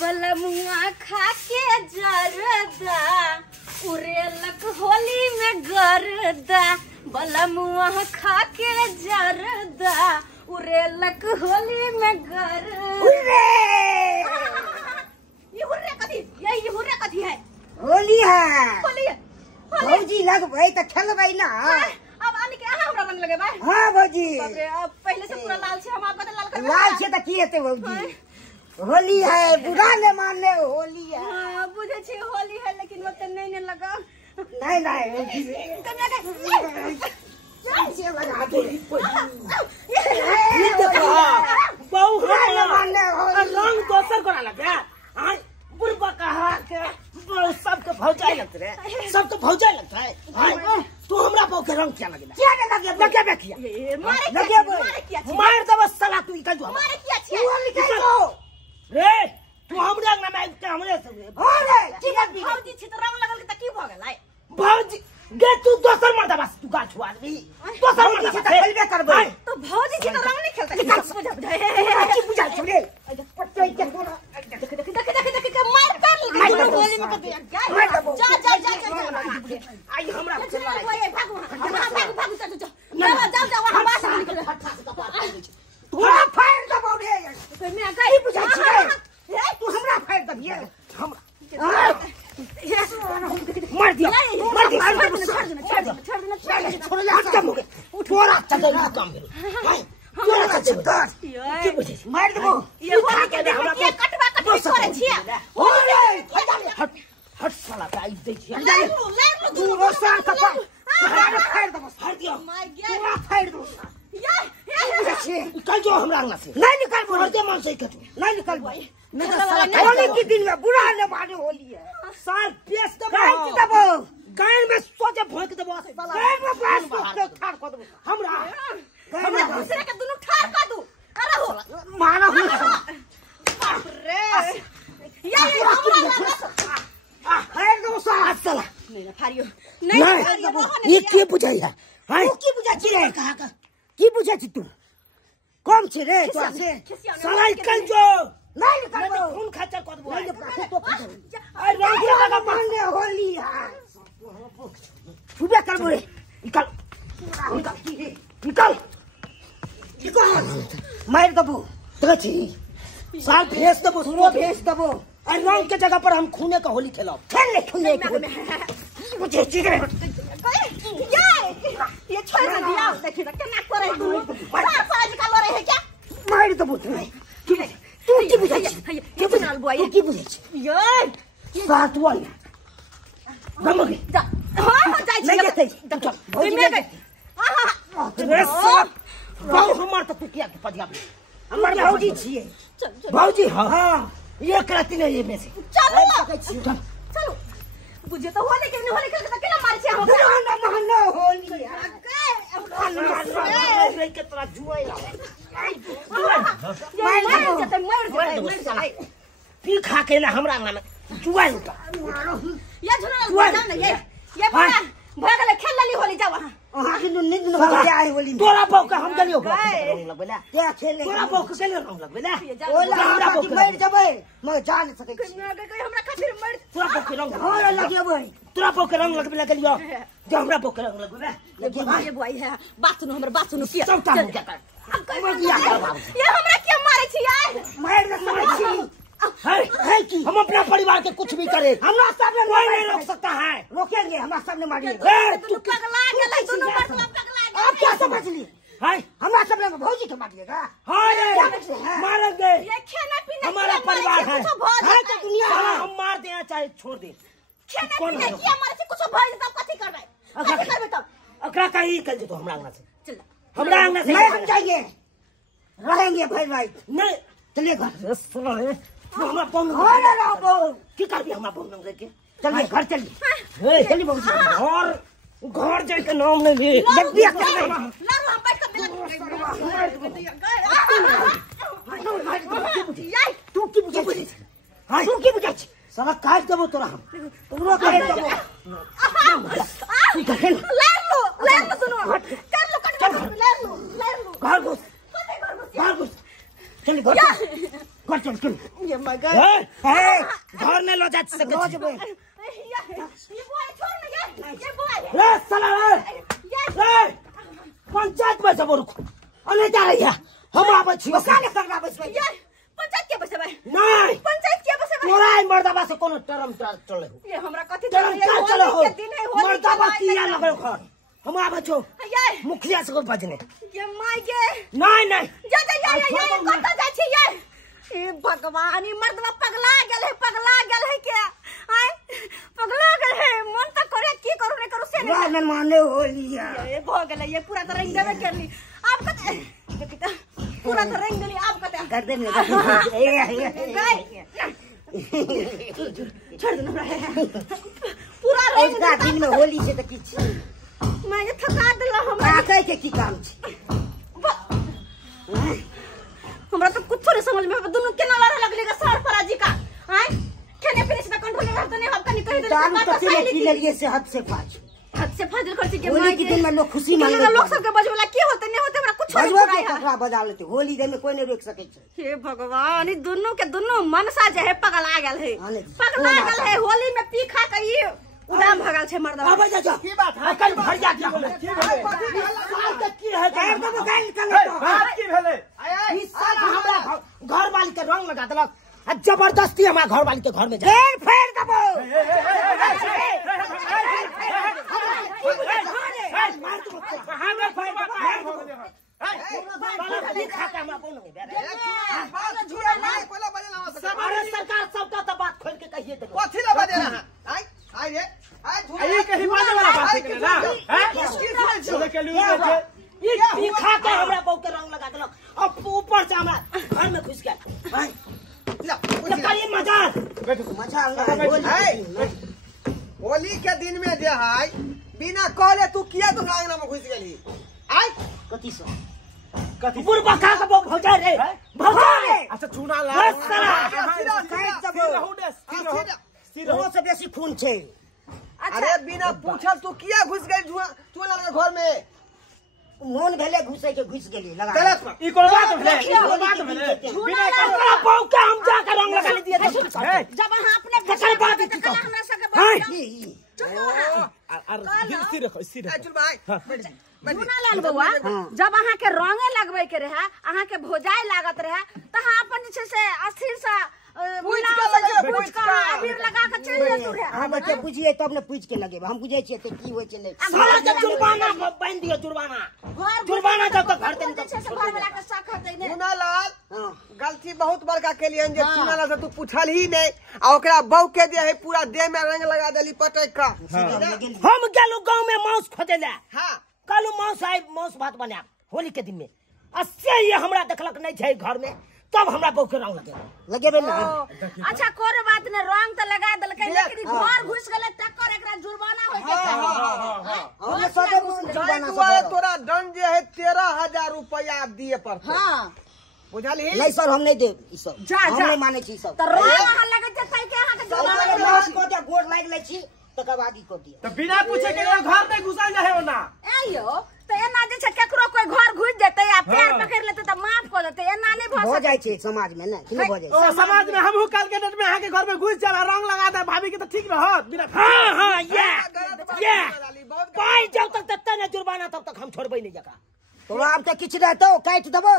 बलमुआ खा के जरदा उड़ेलक होली में गरदा। बलमुआ खा के जरदा उड़ेलक होली में गरदा। ये हुर्रे कथी है? होली है। होली है। भौजी लगबै त खेलबै ना। अब आनी के अहाँ हमरा रंग लगेबै? हां भौजी। बाप रे, अब पहले से पूरा लाल छे, हम आपका त लाल करबै। लाल छे त की हेतै भौजी? होली है, बुरा न मानले होली है। हां बुझे छी होली है, लेकिन ओते नहीं लगा। नहीं से लगा दे। ये देखो बहु न मानले रंग दोसर कोना लगे। हां बुरबा कहा के सबके भौजाई लगत रे, सबके भौजाई लगत है। हां तू हमरा बहु के रंग क्या लगेला? क्या लगे? लगे बेखिया मारे लगे किया छी? मार दब साला तू इका जो मारे किया छी? तू निकल जो रे, तू हमरा नाम आइ के हमरे सब रे। हां रे की बात भी भौजी छी त रंग लगल के त की भ गेलै? भौजी गे तू दोसर मर्दा बस तू गाछ आदमी दोसर मर्दा से खेलबे करबे। तो भौजी छी त रंग नहीं खेलता कि बुझा की बुझाइ छ रे? पट्टै के कोना देख के मार कर ले होली में कत जा आई हमरा चला जा वहां बाहर से निकल तोरा फायर दबौ रे। तो मैं गई बुझाइ छ रे? तू हमरा फायर दबिए हम मार दिया छोड़ ले खत्म हो गया। थोड़ा चल काम है थोड़ा चल की बुझे मार देबो। ये होली के हमरा कटवा करे छिया। हो रे हट हट साला काई दे छिया। तू रोसा कपा फायर दबो फाड़ दियो पूरा फायर दबो। निकल जो हमरा अंगना से। नहीं निकल बोल दे मन से कट नहीं निकल भाई। मैं तो साला होली के दिन में बुरा न माने होली है। साल पेस दबो गाय में सोचे भोंक दबो साला गाय में पास को ठाड़ कर दबो हमरा दूसरे के दोनों ठाड़ कर दू। अरे हो मारा हूं बाप रे ये हमरा है दो साला नहीं फारियो नहीं दबो। ये के बुझाई है? हां की बुझा छी रे? कहां का की बुझा छी तू? कम छी रे तो से साला निकल जो नहीं निकल खून खर्चा कर दबो। अरे रंग लगा मांगे होली है सुबह करबो रे। निकल निकल मार दबो तो छी साल भेज दबो सुनो भेज दबो। अरे रंग के जगह पर हम खूने का होली खेलब। खेल ले खूने के मुझे चिगरे ये छोड़ दिया देखिए केना करे तू पाज का लरे है क्या? मार दबो तू की बुझाई छी? ये बनाल बुआ तू की बुझाई छी? ये साथ वाली गमगे जा हां जाई छी नहीं जाते भौजी में गई। हां रे सब बहु हमर त पिटिया के पदिया हमर भौजी छिए भौजी। हां ये करती नहीं ये में से चलो चलो बुझे तो होली के केना मार छी हम ना होली है के तोरा जुआई ला मर जाए पी खा के ना हमरा अंगना में जुआई उठा ये झुना ना ये भगले खेल लेली होली जा वहां हां कि नींद न हो जाए होली में तोरा बौ का हम गलियो रंग लगबेला ते खेले तोरा बौ के गलियो रंग लगबेला ओला हमरा बौ के मर जबै मैं जा नहीं सकै छी। हमरा खातिर मर तोरा बौ के रंग हो लगेबै तोरा बौ के रंग लगबेला गलियो जो हमरा बौ के रंग लगबेला ये बुआई है बात सुनो हमर बात सुनो किया चौथा हो गया ये हमरा क्या मारे छी यार? मार न मारे छी है कि हम अपना परिवार के कुछ भी करें हमरा सामने कोई नहीं रोक सकता है। रोकेंगे हमरा सामने मारिए तू पगला गेलै दोनों मतलब पगला आप क्या समझ ली है? हमरा सामने भौजी के मारिएगा? हां रे मारेंगे ये खाना पीना हमारा परिवार है तो दुनिया हम मार दे चाहे छोड़ दे। खाना पीना किया मारे से कुछ भइल तब कथि करबै? कथि करबै तब? अकरा कहीं कर दे तो हमरा अंगना से चल हमरा अंगना से नहीं हम जाएंगे रहेंगे भाई नहीं चलिए घर सुनो रे हमरा बम हो ना रहो की कर दिया हमरा बम लेके चलिए घर चलिए चलिए बम घर जाए के नाम नहीं ले लबिया कर लारो हम बैठ के तू की बुझाई हां तू की बुझाई साला काट देबो तोरा हम पूरा काट देबो ले लो सुनो कर लो ले लो घर घुस चल घर चल चल ये मगर घर में लो जा सके ये बोए छोड़ ना ये बोए रे साला रे पंचायत में सब रुक अने जा रही है हम आबे छी काने करना बस ये पंचायत के बसे भाई नहीं पंचायत के बसे भाई तोरा मर्दाबा से कोनो टर्म चले हो ये हमरा कथि टर्म चले हो के दिन है होली मर्दाबा किया लगल घर हम आबे छो ये मुखिया से को बजने ये माय के नहीं नहीं जा जा ये कत जा छी ये भगवान ई मर्दवा पगला गेल है के आय पगला गेल है मन त करे की करू नहीं करू से वाह न माने होलिया ये भ गेल ये पूरा तरह देवे करली आप कत देखिता पूरा तरह रंग देली आप कत कर दे छोड़ दे पूरा रंग का दिन में होली से त किछ मैं थका दिला हमरा आके के की काम छी हमरा तो कुछ नहीं समझ में दोनों केना लड़ा लगले का सार फराजी का आय खेने पीने से कंट्रोल में रहते नहीं हम कनी कह दे दारू तो पी लिए से हद से फाजिल करती के होली के दिन में लोग खुशी माने लोग सब के बजवला की होते नहीं होते हमरा कुछ बजवा के ककरा बजा लेते होली दिन में कोई नहीं रोक सके छै हे भगवान ई दोनों के दोनों मनसा जे है पगला गेल है होली में पी खा के ई उड़ाम भगल छै मर्दा अब जा की बात है कल भर जा की बोले की भेले साल के की है गाय तो गाय निकल बात की भेले इस साल हमरा घर वाली के रंग लगा देलक आ जबरदस्ती हमरा घर वाली के घर में जा फेर दबो मार दो हमरा फेर सरकार सबका तो बात खोल के कहिए तो कथि ला बजे रहा आई रे ये कहीं बात वाला बात है ना हैं चले के लिए ये तीखा के हमरा बहू के रंग लगा देलक अब ऊपर से हमरा घर में घुस गया भाई ला ये मजाल होली के दिन में जे है बिना कहले तू किया तो आंगना में घुस गेली आई कथि से कथि बुरबा खा के भौजा रे अच्छा चूना ला वो से बेसी खून छे अरे बिना पूछल तू किया घुस गई चूना के घर में मोन भेले घुसे के घुस गेली लगा गलत ई कोन बात भेले बिना कपड़ा बहू के हम जा के रंग लगा दिए जब हम अपने ककर बात की हमरा सके चल भाई जुना लाल बउआ जब अहाँ के रंगे लगबे के रहे अहाँ के भोजाई लागत रहे त हां अपन जे से अस्थिर से पूछ के अबीर लगा के चल जेतु रे हां बच्चे बुझिए तब न पूछ के लगे हम बुझे छिए त की होय छले साला के जुर्माना बांध दियो जुर्माना जब तक घर देन से घर वाला के साख खतै ने जुना लाल गलती बहुत बड़का केलियन जे जुना लाल से तू पूछल ही नहीं आ ओकरा बहू के जे है पूरा देह में रंग लगा देली पटक का हम गेलु गांव में मांस खोदेला हां कल मांस भात बना होली के दिन में अस्से ये हमरा देखलक नहीं छै घर में तब हमरा बहू के रंग लगेबे ना अच्छा कोरे बात ने रंग त लगा देलकै लेकिन घर घुस गेले तकर एकरा जुर्माना होय छै हम सब जुर्माना से तोरा दंड जे है 13,000 रुपया दिए पड़त हां बुझली नहीं सर हम नहीं देब ई सब जा हम नहीं माने छी सब त रंग अहाँ लगे छै तै के अहाँ के जुर्माना को जा गोड़ लाग ले छी तकर बाद ई को दिए तो बिना पूछे के घर नहीं घुसल जाए ना ए यो त एना जे छै केकरो कोई घर घुस जेतै आ पैर पकड़ लेतै त माफ क देतै एना नहीं हो जाय छै समाज में ना कि नहीं हो जाय ओ समाज में हमहु काल के डेट में आके घर में घुस जाला रंग लगा दे भाभी के तो ठीक रहत बिना हां ये पाई जब तक तत्ते न जुर्माना तब तक हम छोड़बै नहीं जका तो आप तो किछ रहतो काट देबो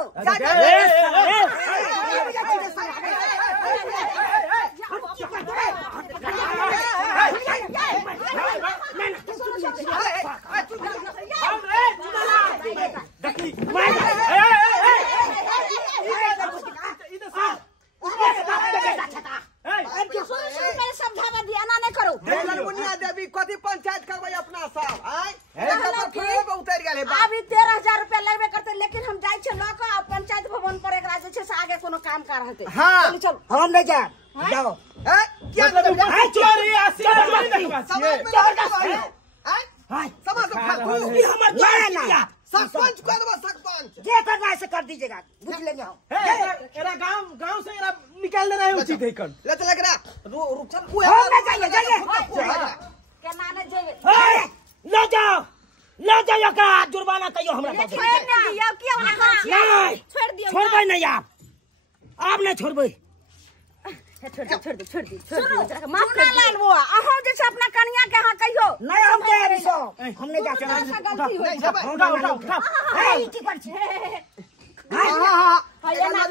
समझावा दिया ना नहीं करो देवी कथी पंचायत करबै अपना सब उतर गेल अभी 13,000 रुपया लगबे करते लेकिन हम जाय छै लक पंचायत भवन पर एकरा जे छै से आगे कोनो काम कर रहते हां चल हम नहीं जा जाओ क्या चोरी हां समाज हमर ना सरपंच कर दो सरपंच जे करना है से कर दीजिएगा बुझ लेंगे हम एरा गांव से एरा निकाल देना है उचित है कर ले चल एकरा रुक चल हम नहीं जाइए केना न जेबे ले जाओ एकरा जुर्माना कहियो हमरा छोड़ दियो क्या वाला कर नहीं छोड़ दियो छोड़बै नहीं आप आप नहीं छोड़बे। छोड़ दी माफ कर लाल बुआ अहो जैसे अपना कन्या के हां कहियो नहीं हम दे अभी सो हमने जा चला उठा की कर छे हां ये ना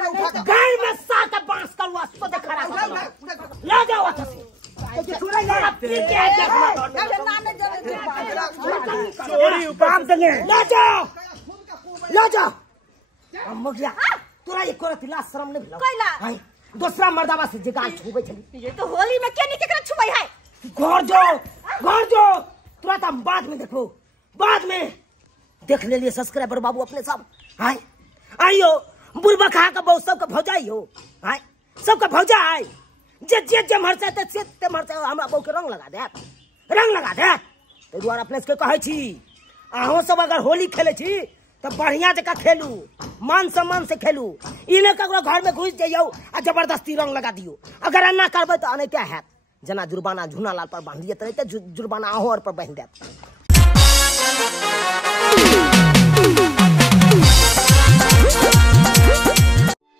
गाय में सात बांस का हुआ सो खड़ा ले जाओ अच्छा से छोड़ा यार फिर क्या चोरी उपाम देंगे ले जाओ हम मुखिया तोरा ये करत ला शर्म नहीं भिला कोइला हाय दूसरा मर्दावा से जगाल छुबे चली ये तो होली में के नहीं केकरा छुबई है घर जो तुरंत हम बाद में देखो बाद में देख ले लिए सब्सक्राइबर बाबू अपने सब हाय आइयो बुरबा खा का बहुत सबका भौजाई हो हाय सबका भौजा है जे मरते ते मरते हमरा बहु के रंग लगा दे तो द्वारा अपने के कहै छी अहो सब अगर होली खेले छी तो बढ़िया जगह खेलू मान सम्मान से खेलू इने ककरो घर में घुस जाइयो आ जबरदस्ती रंग लगा दियो अगर अन्ना करबे तो अनैते हैत जना जुर्माना झूना लाल पर बांध दिए तो जुर्माना अहो और पर बांध देत